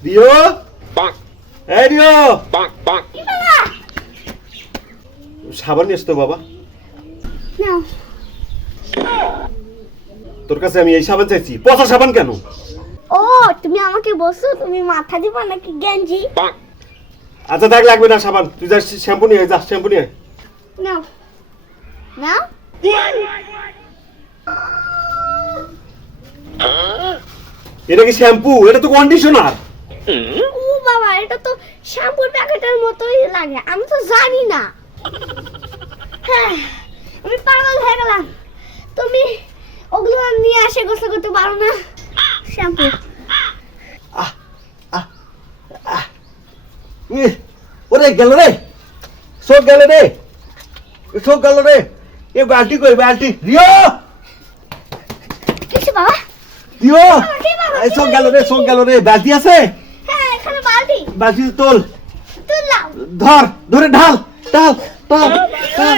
Rio এই Rio সাবান নিস তো বাবা নাও। তোর কাছে আমি এই সাবান চাইছি পচা সাবান কেন ও তুমি আমাকে বলছো তুমি মাথা দিবা নাকি গেঞ্জি? আচ্ছা দেখ লাগবে না সাবান তুই যা শ্যাম্পু নিয়ে আয়, যা শ্যাম্পু নিয়ে আয়। নাও নাও। এটা কি শ্যাম্পু এটা তো কন্ডিশনার ও বাবা এটা তো শ্যাম্পুর প্যাকেটের মতোই লাগে আমি তো জানি না। হ্যাঁ আমি পাগল হয়ে গেলাম তুমি ওগুলো নিয়ে আসে গোসল করতে পারো না শ্যাম্পু। ওরে গেল রে সব গেল রে সব গেল রে এ বালতি কই বালতি রিও কিছু বাবা রিও এই সব গেল রে বালতি আছে হ্যাঁ এখানে বালতি বালতি তোল তুললাম। ধর ধরে ঢাল ঢাল ঢাল ঢাল